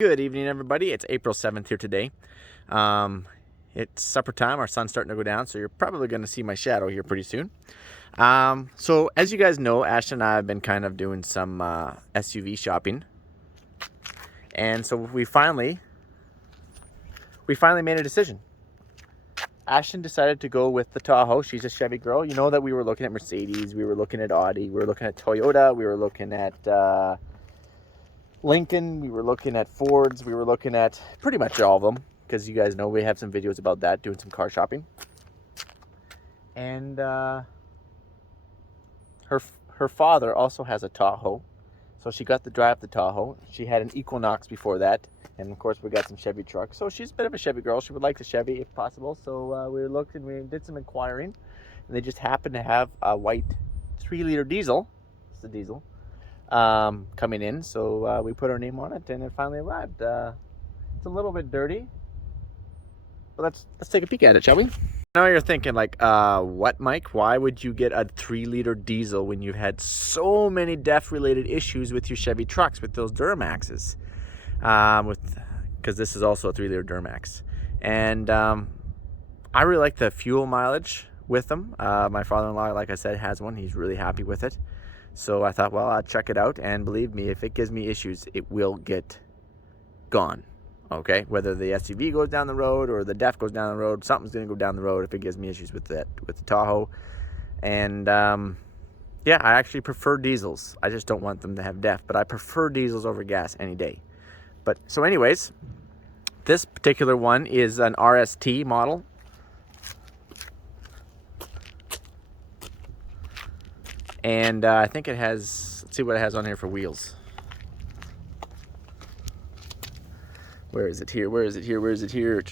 Good evening, everybody. It's April 7th here today. It's supper time. Our sun's starting to go down, so you're probably going to see my shadow here pretty soon. So as you guys know, Ashtyn and I have been kind of doing some SUV shopping. And so we finally made a decision. Ashtyn decided to go with the Tahoe. She's a Chevy girl. You know that we were looking at Mercedes, we were looking at Audi, we were looking at Toyota, we were looking at Lincoln, we were looking at Fords, we were looking at pretty much all of them, because you guys know we have some videos about that, doing some car shopping. And her father also has a Tahoe, so she got to drive the Tahoe. She had an Equinox before that, and of course we got some Chevy trucks. So she's a bit of a Chevy girl. She would like the Chevy if possible. So we looked and we did some inquiring, and they just happened to have a white 3-liter diesel. It's a diesel. Coming in, so we put our name on it, and it finally arrived. It's a little bit dirty, but let's take a peek at it, shall we? Now you're thinking like, what, Mike? Why would you get a 3-liter diesel when you've had so many DEF-related issues with your Chevy trucks, with those Duramaxes? Because this is also a 3-liter Duramax, and I really like the fuel mileage with them. My father-in-law, like I said, has one. He's really happy with it. So I thought, well, I'll check it out, and believe me, if it gives me issues, it will get gone, okay? Whether the SUV goes down the road or the DEF goes down the road, something's going to go down the road if it gives me issues with the Tahoe. And, yeah, I actually prefer diesels. I just don't want them to have DEF, but I prefer diesels over gas any day. But, so anyways, this particular one is an RST model. And I think it has, let's see what it has on here for wheels. Where is it here? Where is it here? Where is it here?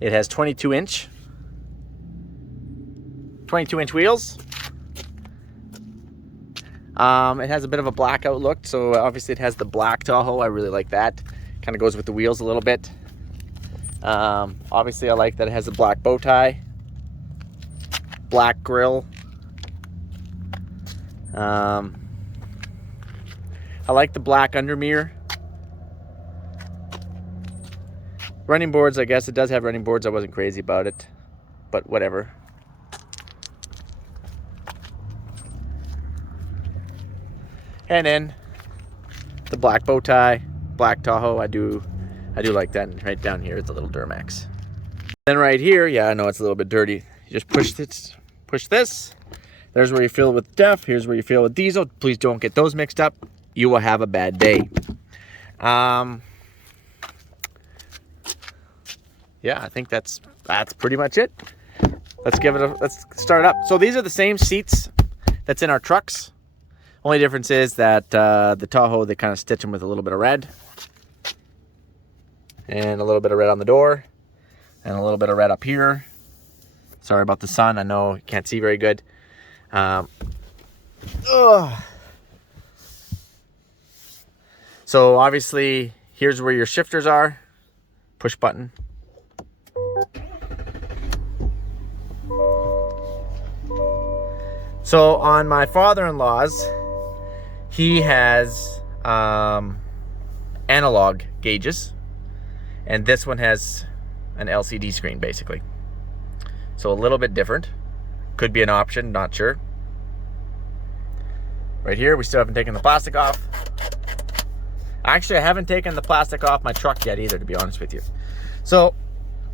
It has 22-inch wheels. It has a bit of a blackout look, so obviously it has the black Tahoe. I really like that. Kind of goes with the wheels a little bit. Obviously I like that it has a black bow tie. Black grille. I like the black under mirror. Running boards, I guess it does have running boards. I wasn't crazy about it, but whatever. And then the black bow tie, black Tahoe. I do like that. And right down here, it's a little Duramax. Then right here, yeah, I know it's a little bit dirty. You just push this. There's where you fill it with DEF. Here's where you fill it with diesel. Please don't get those mixed up. You will have a bad day. Yeah, I think that's pretty much it. Let's start it up. So these are the same seats that's in our trucks. Only difference is that the Tahoe, they kind of stitch them with a little bit of red. And a little bit of red on the door. And a little bit of red up here. Sorry about the sun. I know you can't see very good. So obviously, here's where your shifters are. Push button. So on my father-in-law's, he has analog gauges. And this one has an LCD screen, basically. So a little bit different. Could be an option, not sure. Right here, we still haven't taken the plastic off. Actually, I haven't taken the plastic off my truck yet either, to be honest with you. So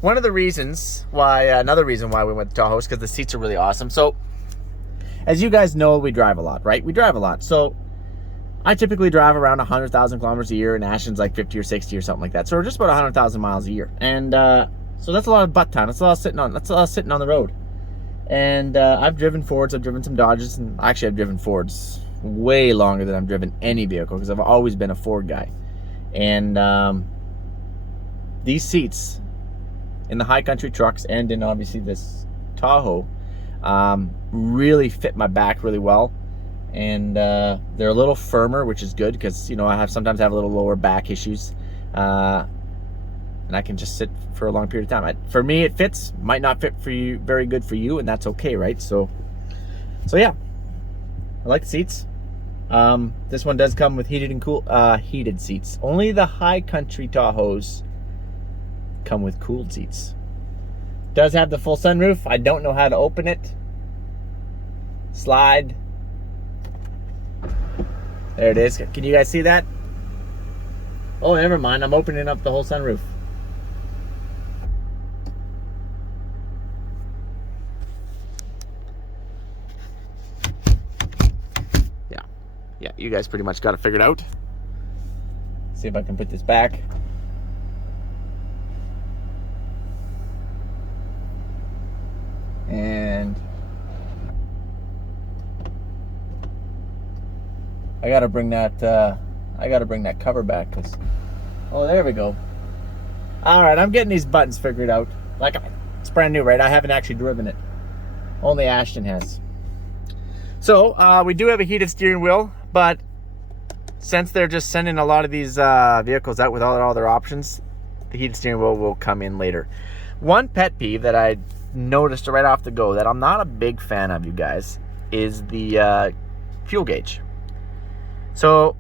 one of the reasons why, another reason why we went to Tahoe is because the seats are really awesome. So as you guys know, we drive a lot, right? We drive a lot. So I typically drive around 100,000 kilometers a year, and Ashtyn's like 50 or 60 or something like that. So we're just about 100,000 miles a year. And so that's a lot of butt time. That's a lot of sitting on the road. And I've driven Fords, I've driven some Dodges, and actually I've driven Fords way longer than I've driven any vehicle because I've always been a Ford guy. And these seats in the high country trucks and in obviously this Tahoe really fit my back really well. And they're a little firmer, which is good because, you know, I sometimes have a little lower back issues. And I can just sit for a long period of time. For me, it fits. Might not fit for you, very good for you, and that's okay, right? So yeah, I like the seats. This one does come with heated and heated seats. Only the high country Tahoes come with cooled seats. Does have the full sunroof. I don't know how to open it. Slide. There it is. Can you guys see that? Oh, never mind. I'm opening up the whole sunroof. Yeah, you guys pretty much got it figured out. See if I can put this back. And I gotta bring that cover back, cause oh, there we go. All right, I'm getting these buttons figured out. Like, it's brand new, right? I haven't actually driven it. Only Ashtyn has. So we do have a heated steering wheel, but since they're just sending a lot of these vehicles out without all their options, the heated steering wheel will come in later. One pet peeve that I noticed right off the go that I'm not a big fan of, you guys, is the fuel gauge. So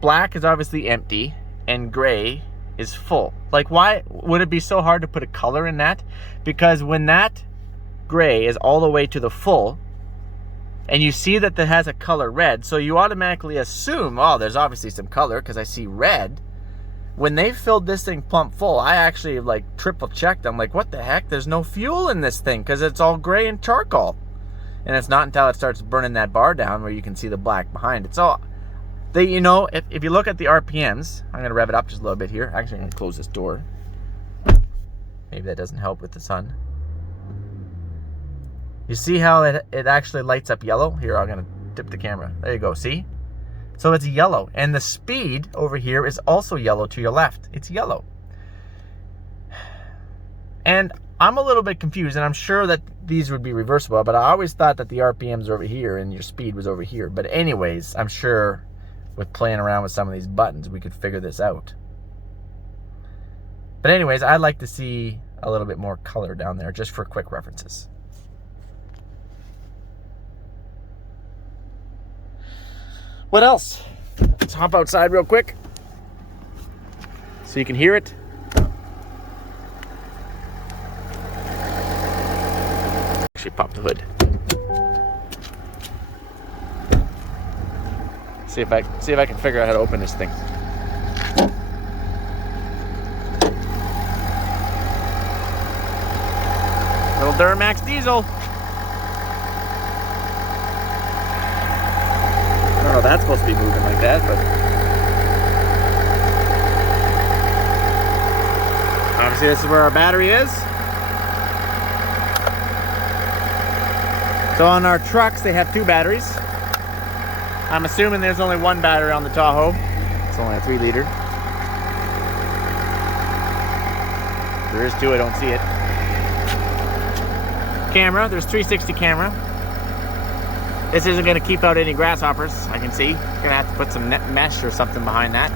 black is obviously empty and gray is full. Like, why would it be so hard to put a color in that? Because when that gray is all the way to the full, and you see that it has a color red, so you automatically assume, oh, there's obviously some color because I see red. When they filled this thing plump full, I actually like triple checked. I'm like, what the heck? There's no fuel in this thing because it's all gray and charcoal. And it's not until it starts burning that bar down where you can see the black behind it. So, you know, if you look at the RPMs, I'm going to rev it up just a little bit here. Actually, I'm going to close this door. Maybe that doesn't help with the sun. You see how it actually lights up yellow? Here, I'm going to dip the camera. There you go, see? So it's yellow. And the speed over here is also yellow to your left. It's yellow. And I'm a little bit confused, and I'm sure that these would be reversible, but I always thought that the RPMs are over here and your speed was over here. But anyways, I'm sure with playing around with some of these buttons, we could figure this out. But anyways, I'd like to see a little bit more color down there just for quick references. What else? Let's hop outside real quick so you can hear it. Actually, pop the hood. See if I can figure out how to open this thing. Little Duramax diesel. I don't know if that's supposed to be moving like that, but obviously this is where our battery is. So on our trucks, they have 2 batteries. I'm assuming there's only 1 battery on the Tahoe. It's only a 3-liter. There is 2, I don't see it. Camera, there's 360 camera. This isn't going to keep out any grasshoppers, I can see. You're going to have to put some net mesh or something behind that.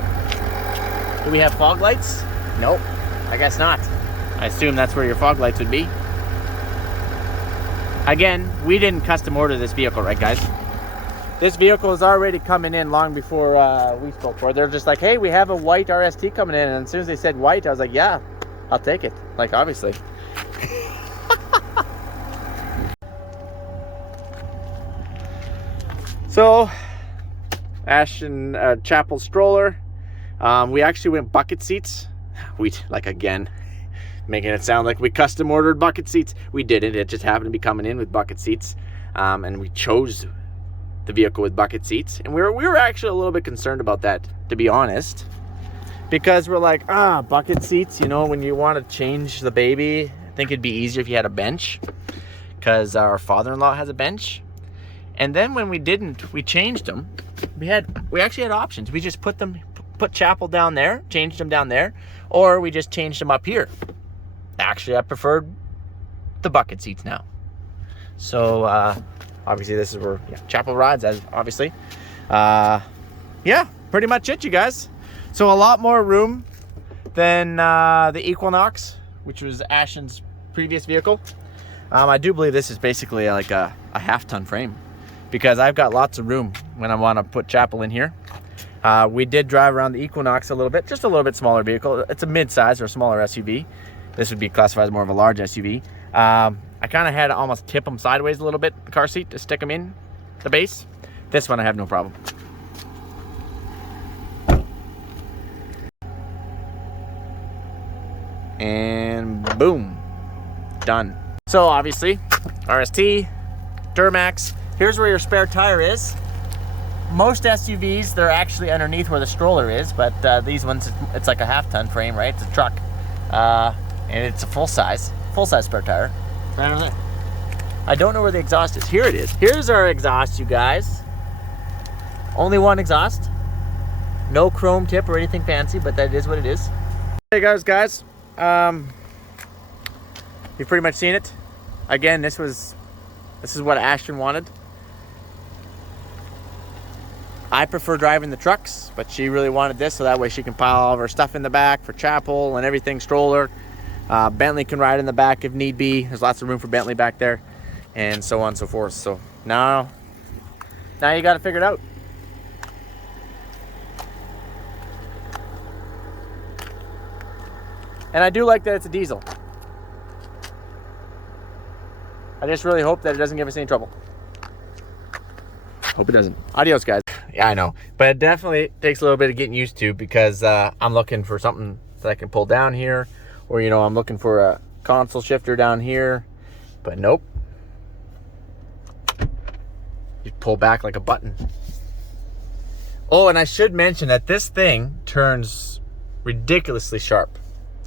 Do we have fog lights? Nope, I guess not. I assume that's where your fog lights would be. Again, we didn't custom order this vehicle, right guys? This vehicle is already coming in long before we spoke for it. They're just like, hey, we have a white RST coming in. And as soon as they said white, I was like, yeah, I'll take it. Like, obviously. So, Ashtyn Chapel stroller. We actually went bucket seats. Again, making it sound like we custom ordered bucket seats. We didn't. It just happened to be coming in with bucket seats. And we chose the vehicle with bucket seats. And we were actually a little bit concerned about that, to be honest. Because we're like, bucket seats, you know, when you want to change the baby, I think it'd be easier if you had a bench. Because our father-in-law has a bench. And then when we didn't, we changed them. We actually had options. We just put Chapel down there, changed them down there, or we just changed them up here. Actually, I preferred the bucket seats now. So obviously this is where Chapel rides, as obviously. Yeah, pretty much it, you guys. So a lot more room than the Equinox, which was Ashtyn's previous vehicle. I do believe this is basically like a half-ton frame, because I've got lots of room when I want to put Chapel in here. We did drive around the Equinox a little bit, just a little bit smaller vehicle. It's a mid-size or smaller SUV. This would be classified as more of a large SUV. I kind of had to almost tip them sideways a little bit, the car seat, to stick them in the base. This one I have no problem. And boom, done. So obviously, RST, Duramax. Here's where your spare tire is. Most SUVs, they're actually underneath where the stroller is, but these ones, it's like a half-ton frame, right? It's a truck, and it's a full-size spare tire. Right over there. I don't know where the exhaust is. Here it is. Here's our exhaust, you guys. Only one exhaust. No chrome tip or anything fancy, but that is what it is. Hey guys. You've pretty much seen it. Again, this is what Ashtyn wanted. I prefer driving the trucks, but she really wanted this, so that way she can pile all of her stuff in the back for Chapel and everything, stroller. Bentley can ride in the back if need be. There's lots of room for Bentley back there, and so on and so forth. So now you got to figure it out. And I do like that it's a diesel. I just really hope that it doesn't give us any trouble. Hope it doesn't. Adios, guys. Yeah, I know. But it definitely takes a little bit of getting used to, because I'm looking for something that I can pull down here. Or, you know, I'm looking for a console shifter down here. But nope. You pull back like a button. Oh, and I should mention that this thing turns ridiculously sharp.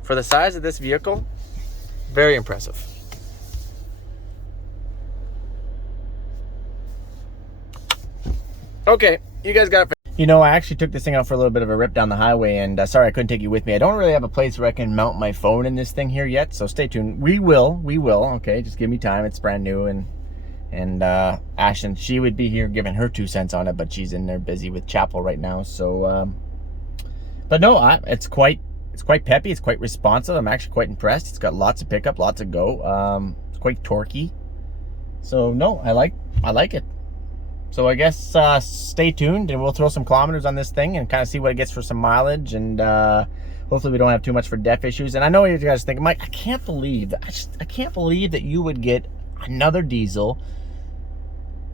For the size of this vehicle, very impressive. Okay, you guys got it. You know, I actually took this thing out for a little bit of a rip down the highway, and sorry I couldn't take you with me. I don't really have a place where I can mount my phone in this thing here yet, so stay tuned. We will, okay? Just give me time. It's brand new, and Ashtyn, she would be here giving her 2 cents on it, but she's in there busy with Chapel right now, so, but no, it's quite peppy. It's quite responsive. I'm actually quite impressed. It's got lots of pickup, lots of go. It's quite torquey. So no, I like it. So I guess stay tuned, and we'll throw some kilometers on this thing and kind of see what it gets for some mileage, and hopefully we don't have too much for def issues. And I know you guys think, Mike, I can't believe that you would get another diesel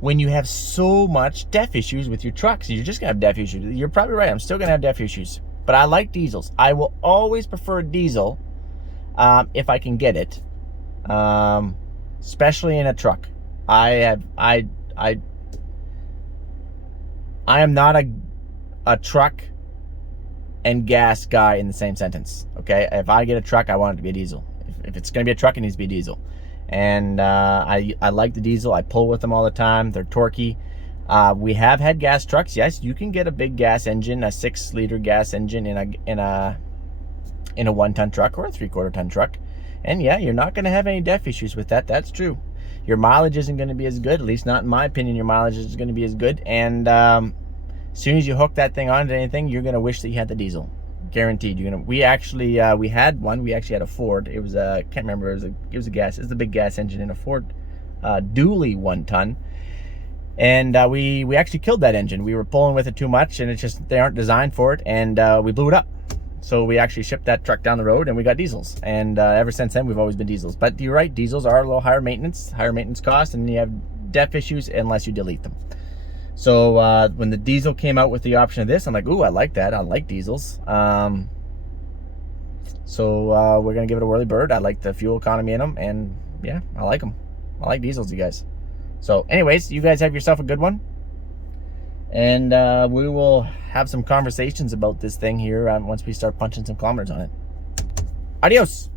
when you have so much def issues with your trucks. You're just gonna have def issues. You're probably right. I'm still gonna have def issues. But I like diesels. I will always prefer a diesel if I can get it, especially in a truck. I am not a truck and gas guy in the same sentence. Okay, if I get a truck, I want it to be a diesel. If it's going to be a truck, it needs to be a diesel. And I like the diesel. I pull with them all the time. They're torquey. We have had gas trucks. Yes, you can get a big gas engine, a 6-liter gas engine in a 1-ton truck or a 3/4-ton truck, and yeah, you're not going to have any def issues with that. That's true. Your mileage isn't going to be as good, at least not in my opinion. Your mileage isn't going to be as good, and as soon as you hook that thing onto anything, you're going to wish that you had the diesel. Guaranteed. We actually we had one. We actually had a Ford. It was a, can't remember. It was a gas. It's the big gas engine in a Ford dually 1-ton. And we actually killed that engine. We were pulling with it too much, and it's just, they aren't designed for it, and we blew it up. So we actually shipped that truck down the road, and we got diesels. And ever since then, we've always been diesels. But you're right, diesels are a little higher maintenance cost, and you have def issues unless you delete them. So when the diesel came out with the option of this, I'm like, ooh, I like that. I like diesels. So we're gonna give it a whirly bird. I like the fuel economy in them, and yeah, I like them. I like diesels, you guys. So anyways, you guys have yourself a good one. And we will have some conversations about this thing here once we start punching some kilometers on it. Adios.